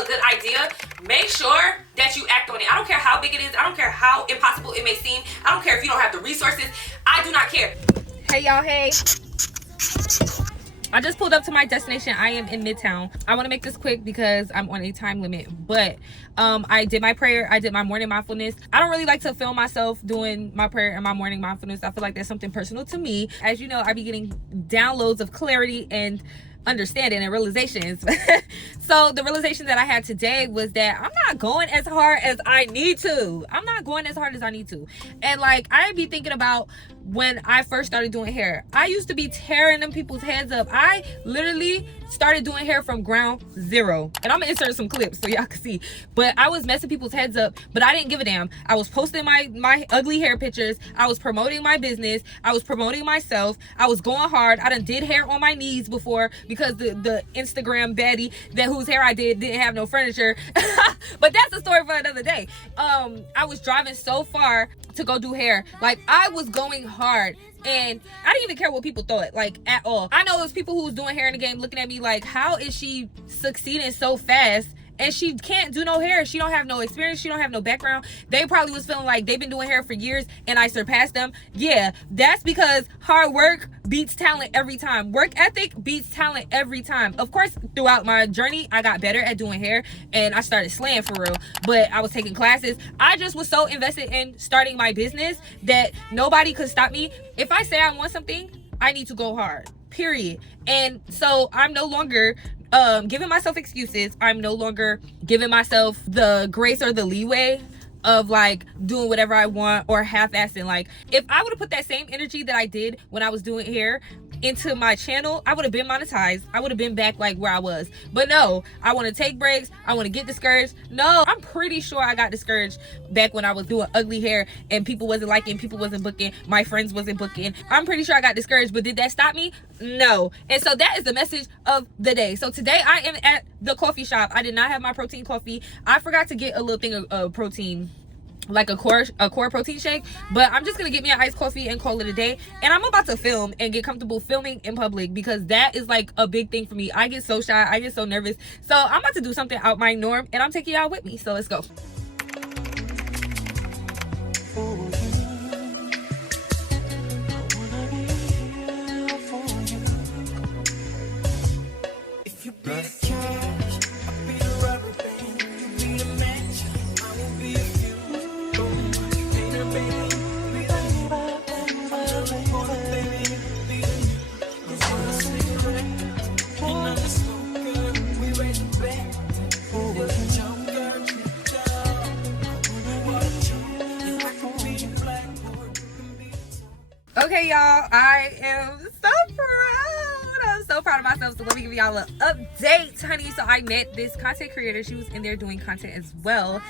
a good idea, make sure that you act on it. I don't care how big it is. I don't care how impossible it may seem. I don't care if you don't have the resources. I do not care. Hey y'all, hey. I just pulled up to my destination. I am in Midtown. I want to make this quick because I'm on a time limit, but I did my prayer. I did my morning mindfulness. I don't really like to film myself doing my prayer and my morning mindfulness. I feel like that's something personal to me. As you know, I be getting downloads of clarity and understanding and realizations. So the realization that I had today was that I'm not going as hard as I need to. I'm not going as hard as I need to. And like, I be thinking about when I first started doing hair. I used to be tearing them people's heads up. I literally started doing hair from ground zero. And I'm gonna insert some clips so y'all can see. But I was messing people's heads up, but I didn't give a damn. I was posting my ugly hair pictures. I was promoting my business. I was promoting myself. I was going hard. I done did hair on my knees before because the Instagram baddie whose hair I didn't have no furniture. But that's a story for another day. I was driving so far to go do hair. Like, I was going hard. And I didn't even care what people thought, like, at all. I know there's people who was doing hair in the game looking at me like, how is she succeeding so fast? And she can't do no hair. She don't have no experience. She don't have no background. They probably was feeling like they've been doing hair for years and I surpassed them. Yeah, that's because hard work beats talent every time. Work ethic beats talent every time. Of course, throughout my journey, I got better at doing hair and I started slaying for real. But I was taking classes. I just was so invested in starting my business that nobody could stop me. If I say I want something, I need to go hard. Period. And so I'm no longer giving myself excuses. I'm no longer giving myself the grace or the leeway of like doing whatever I want or half-assing. Like, if I would have put that same energy that I did when I was doing hair into my channel, I would have been monetized. I would have been back like where I was. But no, I want to take breaks. I want to get discouraged. No, I'm pretty sure I got discouraged back when I was doing ugly hair and people wasn't liking, people wasn't booking, my friends wasn't booking. I'm pretty sure I got discouraged, but did that stop me? No. And so that is the message of the day. So today I am at the coffee shop. I did not have my protein coffee. I forgot to get a little thing of protein, like a core protein shake, but I'm just gonna get me an iced coffee and call it a day. And I'm about to film and get comfortable filming in public because that is like a big thing for me. I get so shy, I get so nervous. So I'm about to do something out my norm and I'm taking y'all with me. So let's go. Okay, y'all, I am so proud. I'm so proud of myself. So let me give y'all an update, honey. So I met this content creator. She was in there doing content as well.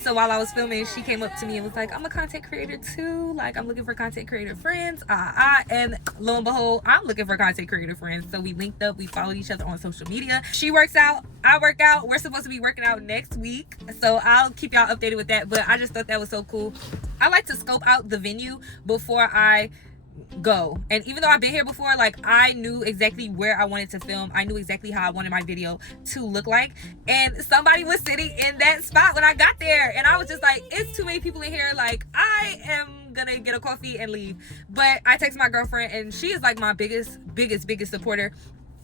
So while I was filming, she came up to me and was like, I'm a content creator too. Like, I'm looking for content creator friends. And lo and behold, I'm looking for content creator friends. So we linked up. We followed each other on social media. She works out. I work out. We're supposed to be working out next week. So I'll keep y'all updated with that. But I just thought that was so cool. I like to scope out the venue before I go. And even though I've been here before, like, I knew exactly where I wanted to film. I knew exactly how I wanted my video to look like. And somebody was sitting in that spot when I got there. And I was just like, it's too many people in here. Like, I am gonna get a coffee and leave. But I texted my girlfriend and she is like my biggest supporter.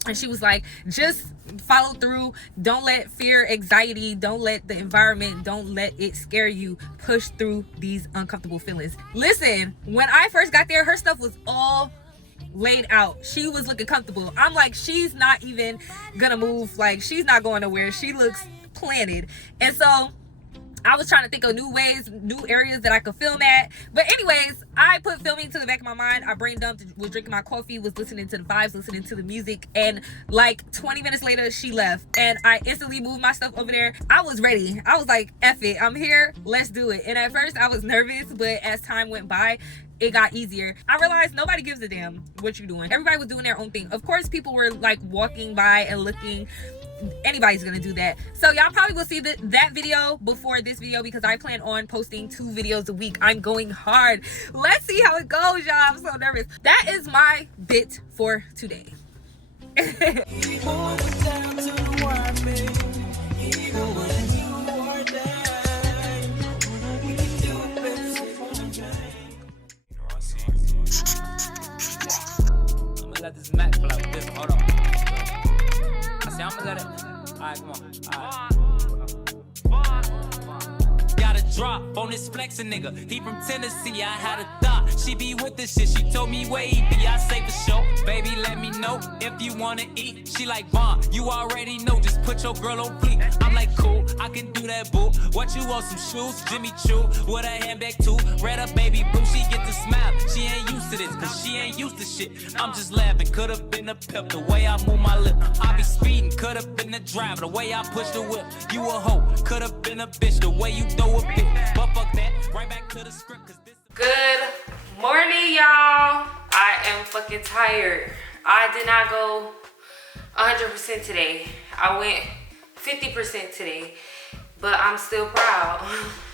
And she was like, just follow through. Don't let fear, anxiety, don't let the environment, don't let it scare you. Push through these uncomfortable feelings. Listen, when I first got there, her stuff was all laid out. She was looking comfortable. I'm like, she's not even gonna move. Like, she's not going nowhere. She looks planted. And so I was trying to think of new ways, new areas that I could film at. But anyways, I put filming to the back of my mind. I brain dumped, was drinking my coffee, was listening to the vibes, listening to the music. And like 20 minutes later, she left. And I instantly moved my stuff over there. I was ready. I was like, F it. I'm here. Let's do it. And at first I was nervous, but as time went by, it got easier. I realized nobody gives a damn what you're doing. Everybody was doing their own thing. Of course, people were like walking by and looking. Anybody's gonna do that. So y'all probably will see that video before this video because I plan on posting 2 videos a week. I'm going hard. Let's see how it goes, y'all. I'm so nervous. That is my bit for today. Alright, come on. Got a drop on this flexin' nigga. He from Tennessee, I had a thought. She be with this shit, she told me where he be. I say for sure, baby, let me know if you wanna eat. She like, Vaughn, you already know, just put your girl on fleek. I'm like, cool, I can do that, boo. What you want, some shoes? Jimmy Choo, with a handbag too. Red up, baby, boo, she get the smile. She ain't used to this, cause she ain't used to shit. I'm just laughing, could've been a pimp, the way I move my lip. I be speeding, could've been the driver, the way I push the whip. You a hoe, could've been a bitch, the way you throw a pick. But fuck that, right back to the script, cause this. Good morning, y'all. I am fucking tired. I did not go 100% today. I went 50% today, but I'm still proud.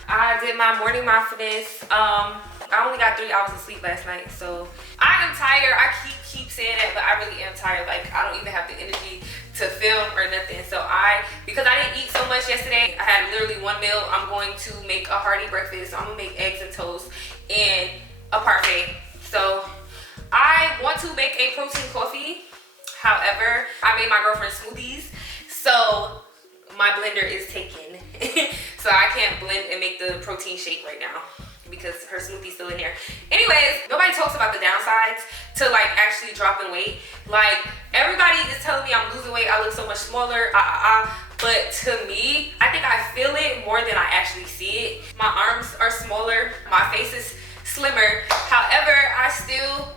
I did my morning mindfulness. I only got 3 hours of sleep last night, so I am tired. I keep saying that, but I really am tired. Like, I don't even have the energy to film or nothing. So because I didn't eat so much yesterday, I had literally one meal. I'm going to make a hearty breakfast. I'm gonna make eggs and toast and a parfait. So I want to make a protein coffee. However, I made my girlfriend smoothies, so my blender is taken. So I can't blend and make the protein shake right now because her smoothie's still in there. Anyways, nobody talks about the downsides to like actually dropping weight. Like, everybody is telling me I'm losing weight, I look so much smaller, but to me, I think I feel it more than I actually see it. My arms are smaller, my face is slimmer. However, I still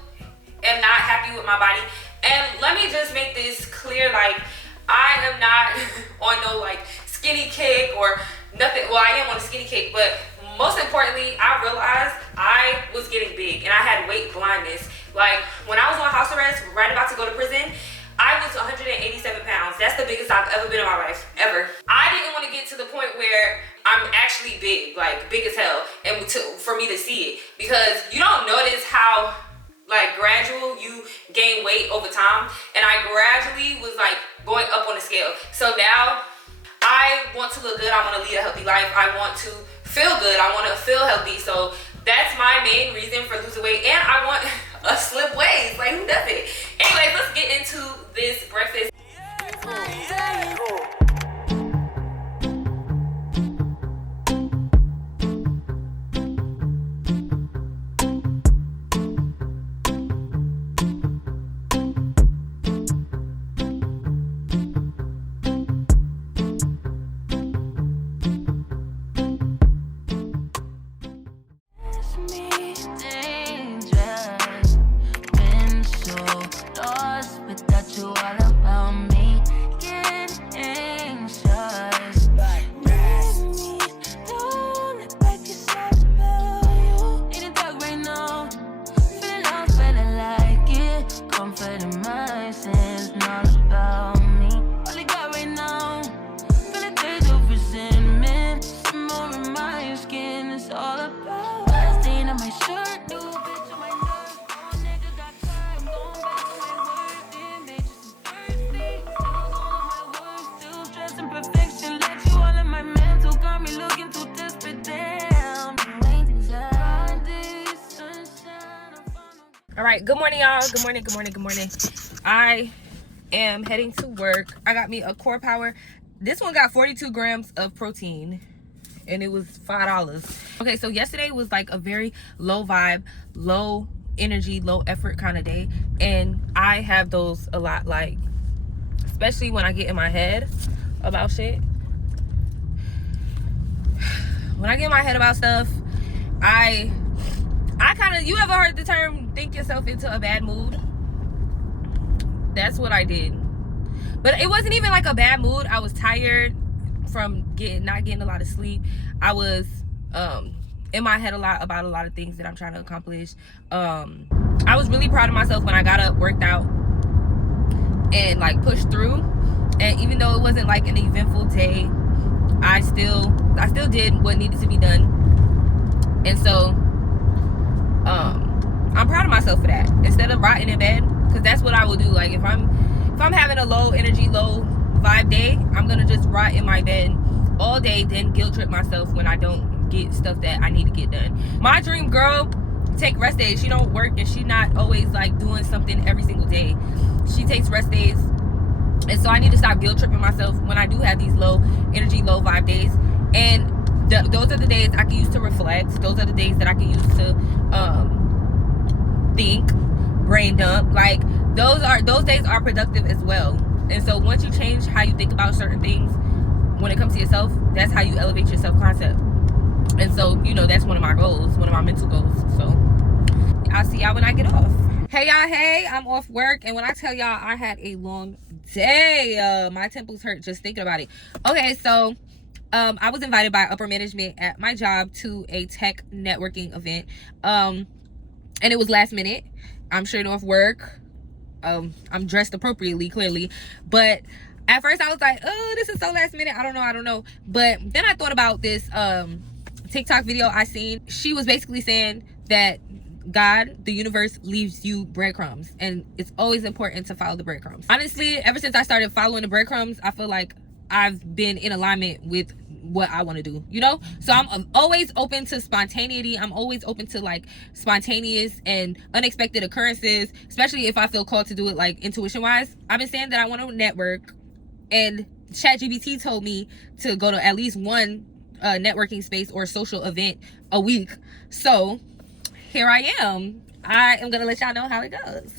am not happy with my body. And let me just make this clear, like, I am not on no like skinny kick or nothing. Well, I am on a skinny kick, but most importantly, I realized I was getting big and I had weight blindness. Like, when I was on house arrest, right about to go to prison, I was 187 pounds. That's the biggest I've ever been in my life, ever. I didn't want to get to the point where I'm actually big, like big as hell, and for me to see it, because you don't notice how like gradual you gain weight over time, and I gradually was like going up on the scale. So now I want to look good, I want to lead a healthy life, I want to feel good, I want to feel healthy. So that's my main reason for losing weight, and I want a slim waist. Like, who does it? Anyways, let's get into this breakfast. All right, good morning, y'all. Good morning. I am heading to work. I got me a Core Power. This one got 42 grams of protein and it was $5. Okay, so yesterday was like a very low vibe, low energy, low effort kind of day, and I have those a lot, like especially when I get in my head about shit. When I get in my head about stuff, I kind of, you ever heard the term think yourself into a bad mood? That's what I did. But it wasn't even like a bad mood. I was tired from not getting a lot of sleep. I was in my head a lot about a lot of things that I'm trying to accomplish. I was really proud of myself when I got up, worked out, and like pushed through. And even though it wasn't like an eventful day, I still did what needed to be done. And so I'm proud of myself for that. Instead of rotting in bed, because that's what I will do. Like, if I'm having a low energy, low vibe day, I'm gonna just rot in my bed all day, then guilt trip myself when I don't get stuff that I need to get done. My dream girl take rest days. She don't work and she not always like doing something every single day. She takes rest days And so I need to stop guilt tripping myself when I do have these low energy, low vibe days. And those are the days I can use to reflect. Those are the days that I can use to think, brain dump. Like those days are productive as well. And so once you change how you think about certain things when it comes to yourself, that's how you elevate your self-concept. And so, you know, that's one of my goals, one of my mental goals. So I'll see y'all when I get off. Hey y'all, hey, I'm off work, and when I tell y'all I had a long day, my temples hurt just thinking about it. Okay, so I was invited by upper management at my job to a tech networking event, and it was last minute. I'm straight off work. I'm dressed appropriately, clearly, but at first I was like, oh, this is so last minute. I don't know. But then I thought about this TikTok video I seen. She was basically saying that God, the universe, leaves you breadcrumbs, and it's always important to follow the breadcrumbs. Honestly, ever since I started following the breadcrumbs, I feel like I've been in alignment with what I want to do, you know? So I'm always open to spontaneity. I'm always open to like spontaneous and unexpected occurrences, especially if I feel called to do it like intuition wise. I've been saying that I want to network, and ChatGPT told me to go to at least one networking space or social event a week. So here I am. I am gonna let y'all know how it goes.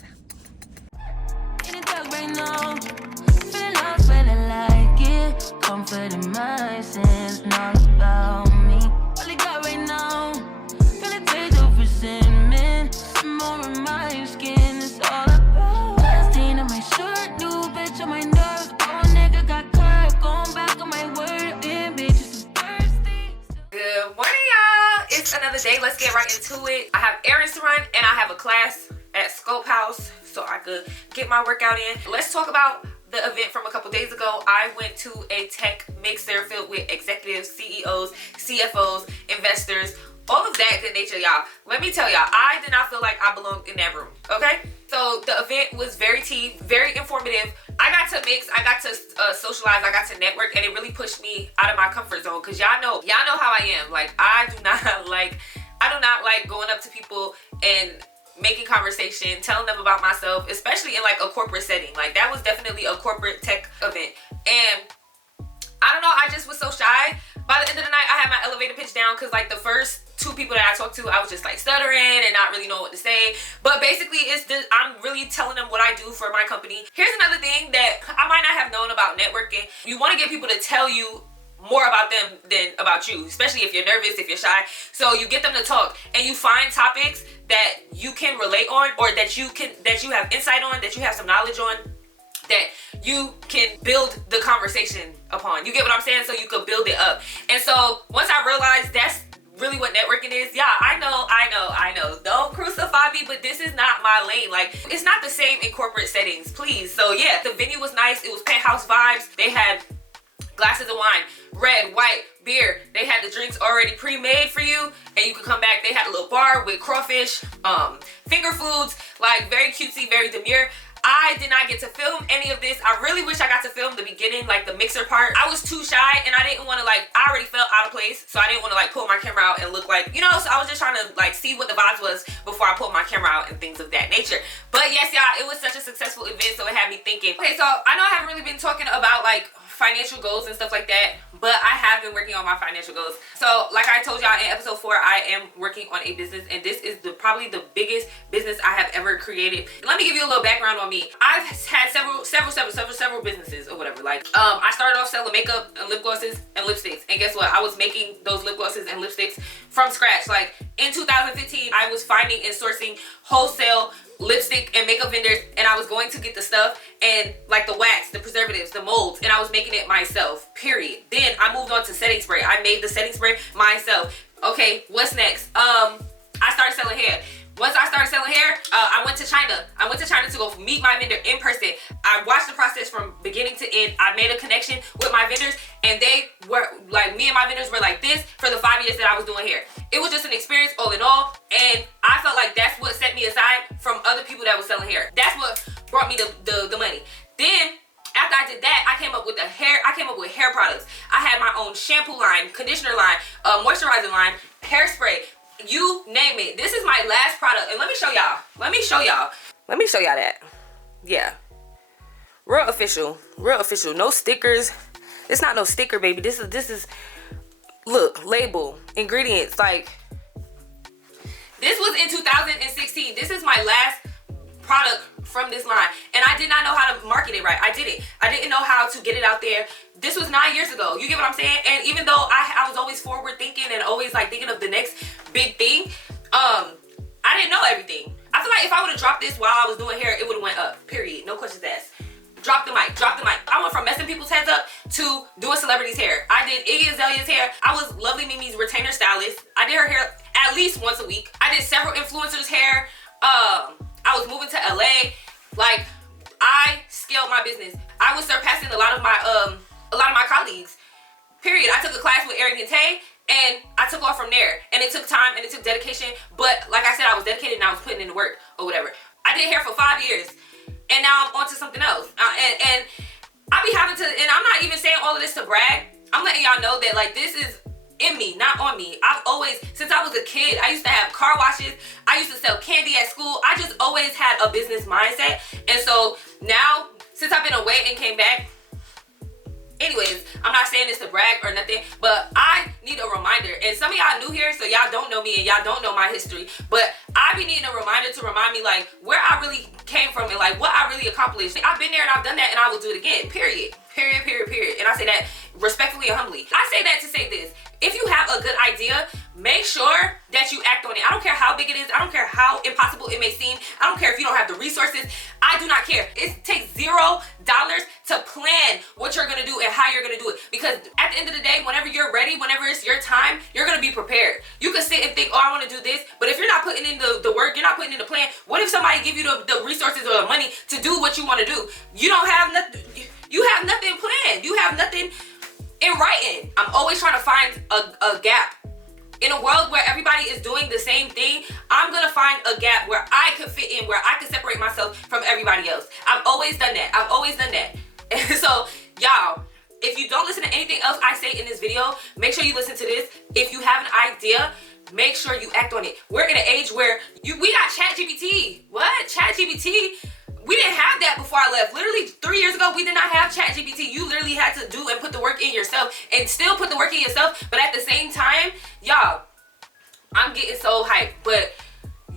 Comfort in my sins, not about me. All I got right now, feel a taste of resentment. More in my skin, it's all about. Last stain on my shirt, new bitch on my nerves. Oh, nigga got curved, going back on my word. Damn, bitch, is thirsty. Good morning, y'all. It's another day. Let's get right into it. I have errands to run, and I have a class at Scope House, so I could get my workout in. Let's talk about the event from a couple days ago. I went to a tech mixer filled with executives, CEOs, CFOs, investors, all of that good nature, y'all. Let me tell y'all, I did not feel like I belonged in that room, okay? So the event was very tea, very informative. I got to mix, I got to socialize, I got to network, and it really pushed me out of my comfort zone, because y'all know how I am. Like, I do not like going up to people and making conversation, telling them about myself, especially in like a corporate setting. Like, that was definitely a corporate tech event, and I don't know, I just was so shy. By the end of the night, I had my elevator pitch down, because like the first two people that I talked to, I was just like stuttering and not really know what to say. But basically, I'm really telling them what I do for my company. Here's another thing that I might not have known about networking. You want to get people to tell you more about them than about you, especially if you're nervous, if you're shy. So you get them to talk, and you find topics that you can relate on, or that you have insight on, that you have some knowledge on, that you can build the conversation upon. You get what I'm saying? So you could build it up. And so once I realized that's really what networking is, yeah, I know. Don't crucify me, but this is not my lane. Like, it's not the same in corporate settings, please. So yeah, the venue was nice. It was penthouse vibes. They had glasses of wine, red, white, beer. They had the drinks already pre-made for you, and you could come back. They had a little bar with crawfish, finger foods, like very cutesy, very demure. I did not get to film any of this. I really wish I got to film the beginning, like the mixer part. I was too shy, and I didn't want to I already felt out of place, so I didn't want to pull my camera out and look like, you know, so I was just trying to see what the vibes was before I pulled my camera out and things of that nature. But yes, y'all, it was such a successful event, so it had me thinking. Okay, so I know I haven't really been talking about financial goals and stuff like that, but I have been working on my financial goals. So like I told y'all in episode 4, I am working on a business, and this is probably the biggest business I have ever created. Let me give you a little background on me. I've had several businesses or whatever. I started off selling makeup and lip glosses and lipsticks, and guess what? I was making those lip glosses and lipsticks from scratch. Like, in 2015, I was finding and sourcing wholesale lipstick and makeup vendors, and I was going to get the stuff and the wax, the preservatives, the molds, and I was making it myself, period. Then I moved on to setting spray. I made the setting spray myself. Okay, what's next? I started selling hair. Once I started selling hair, I went to China. I went to China to go meet my vendor in person. I watched the process from beginning to end. I made a connection with my vendors, and they were me and my vendors were like this for the 5 years that I was doing hair. It was just an experience all in all, and I felt like that's what set me aside from other people that was selling hair. That's what brought me the money. Then after I did that, I came up with hair products. I had my own shampoo line, conditioner line, moisturizer line, hairspray. You name it. This is my last product, and let me show y'all that. Yeah, Real official. No stickers. It's not no sticker, baby. This is look, label, ingredients. Like, this was in 2016. This is my last product from this line, and I did not know how to market it right. I didn't know how to get it out there. This was 9 years ago. You get what I'm saying? And even though I was always forward thinking and always like thinking of the next big thing, I didn't know everything. I feel like if I would have dropped this while I was doing hair, it would have went up. Period. No questions asked. Drop the mic. I went from messing people's heads up to doing celebrities' hair. I did Iggy Azalea's hair. I was Lovely Mimi's retainer stylist. I did her hair at least once a week. I did several influencers' hair. I was moving to LA. Like, I scaled my business. I was surpassing a lot of my colleagues. Period. I took a class with Eric and Tay, and I took off from there. And it took time and it took dedication. But like I said, I was dedicated and I was putting in the work or whatever. I did hair for 5 years, and now I'm on to something else. And I be having to, and I'm not even saying all of this to brag. I'm letting y'all know that, like, this is in me, not on me. I've always, since I was a kid, I used to have car washes. I used to sell candy at school. I just always had a business mindset. And so now, since I've been away and came back, anyways, I'm not saying this to brag or nothing, but I need a reminder. And some of y'all new here, so y'all don't know me and y'all don't know my history, but I be needing a reminder to remind me, like, where I really came from and like what I really accomplished. I've been there and I've done that, and I will do it again. Period. And I say that respectfully and humbly. I say that to say this: if you have a good idea, make sure that you act on it. I don't care how big it is. I don't care how impossible it may seem. I don't care if you don't have the resources. I do not care. It takes $0 to plan what you're gonna do and how you're gonna do it. Because at the end of the day, whenever you're ready, whenever it's your time, you're gonna be prepared. You can sit and think, oh, I wanna do this, but if you're not putting in the work, you're not putting in the plan, what if somebody give you the resources or the money to do what you wanna do? You don't have nothing. You have nothing planned. You have nothing in writing. I'm always trying to find a gap. In a world where everybody is doing the same thing, I'm gonna find a gap where I can fit in, where I can separate myself from everybody else. I've always done that. And so, y'all, if you don't listen to anything else I say in this video, make sure you listen to this. If you have an idea, make sure you act on it. We're in an age where we got ChatGPT. What? ChatGPT? We didn't have that before I left. Literally 3 years ago, we did not have ChatGPT. You literally had to do and put the work in yourself, and still put the work in yourself. But at the same time, y'all, I'm getting so hyped. But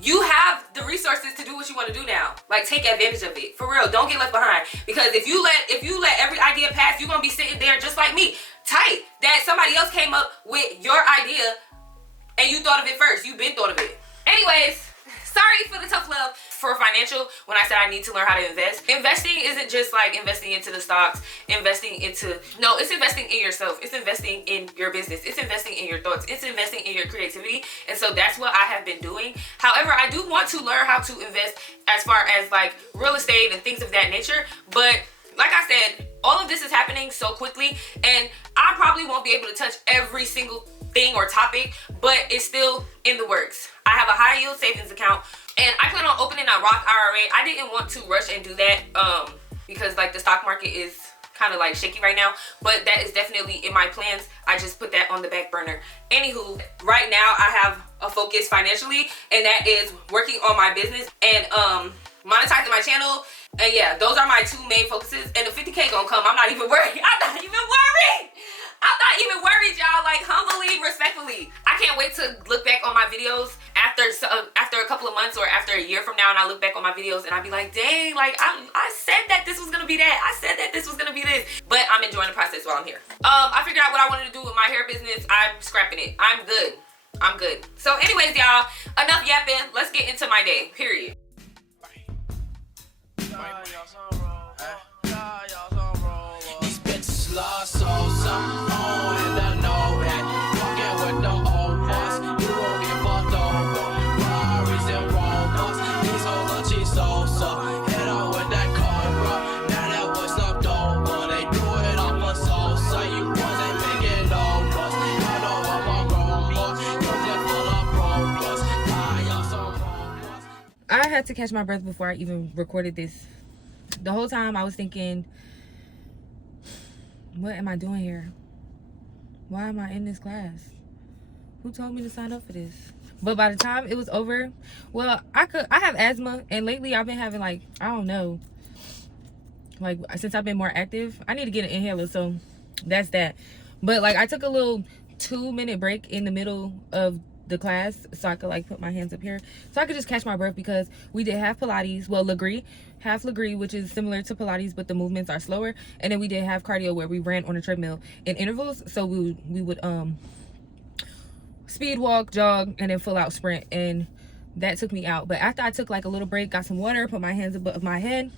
you have the resources to do what you want to do now. Like, take advantage of it. For real, don't get left behind. Because if you let every idea pass, you're gonna be sitting there just like me, tight, that somebody else came up with your idea and you thought of it first. You've been thought of it. Anyways, sorry for the tough love for financial when I said I need to learn how to invest. Investing isn't just like investing into the stocks, no, it's investing in yourself. It's investing in your business. It's investing in your thoughts. It's investing in your creativity. And so that's what I have been doing. However, I do want to learn how to invest as far as like real estate and things of that nature. But like I said, all of this is happening so quickly, and I probably won't be able to touch every single thing or topic, but it's still in the works. I have a high yield savings account, and I plan on opening a Roth IRA. I didn't want to rush and do that because like the stock market is kind of like shaky right now, but that is definitely in my plans. I just put that on the back burner. Anywho, right now I have a focus financially, and that is working on my business and monetizing my channel. And yeah, those are my two main focuses, and the 50K gonna come. I'm not even worried. I'm not even worried, y'all. Like, humbly, respectfully, I can't wait to look back on my videos after a couple of months or after a year from now, and I look back on my videos and I'll be like, dang, like I said that this was gonna be that. I said that this was gonna be this. But I'm enjoying the process while I'm here. I figured out what I wanted to do with my hair business. I'm scrapping it. I'm good. So anyways, y'all, enough yapping. Let's get into my day. Period. These bitches lost souls, I'm on and I know that. Fucking with the old boss, you won't get fucked over. Ferraris and robots, these hoes are cheap so hit on with that Cobra. Now that was up over, they do it off a salsa. You wasn't making no fuss. I know I'm a robot, you clip full of robots. Y'all some robots. I had to catch my breath before I even recorded this. The whole time I was thinking, what am I doing here? Why am I in this class? Who told me to sign up for this? But by the time it was over, well, I have asthma, and lately I've been having, like, I don't know, like since I've been more active. I need to get an inhaler, so that's that. But like I took a little 2-minute break in the middle of the class so I could like put my hands up here so I could just catch my breath, because we did half Pilates, well Legree, half Legree, which is similar to Pilates but the movements are slower, and then we did half cardio where we ran on a treadmill in intervals. So we would speed walk, jog, and then full out sprint, and that took me out. But after I took like a little break, got some water, put my hands above my head,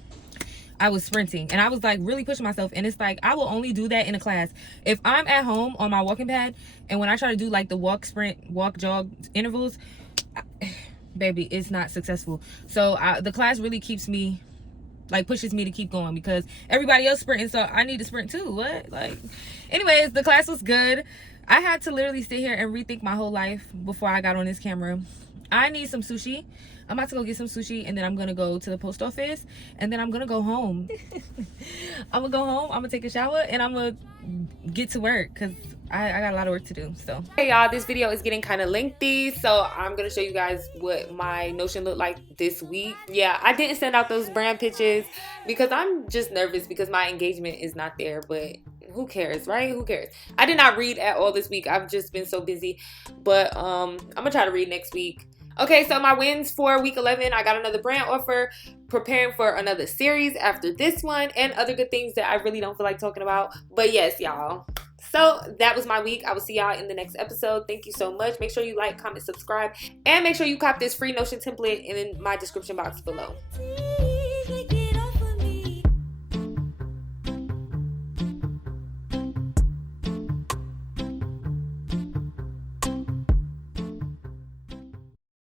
I was sprinting, and I was like really pushing myself. And it's like I will only do that in a class. If I'm at home on my walking pad, and when I try to do like the walk, sprint, walk, jog intervals, baby, it's not successful. So the class really keeps me, like pushes me to keep going, because everybody else sprinting, so I need to sprint too. What? Like, anyways, the class was good. I had to literally sit here and rethink my whole life before I got on this camera. I need some sushi. I'm about to go get some sushi, and then I'm gonna go to the post office, and then I'm gonna go home. I'm gonna go home, I'm gonna take a shower, and I'm gonna get to work, because I got a lot of work to do. So hey y'all, this video is getting kind of lengthy, so I'm gonna show you guys what my Notion looked like this week. Yeah, I didn't send out those brand pictures because I'm just nervous because my engagement is not there, but who cares, right? Who cares? I did not read at all this week. I've just been so busy, but I'm gonna try to read next week. Okay, so my wins for week 11, I got another brand offer, preparing for another series after this one, and other good things that I really don't feel like talking about. But yes, y'all. So that was my week. I will see y'all in the next episode. Thank you so much. Make sure you like, comment, subscribe, and make sure you cop this free Notion template in my description box below.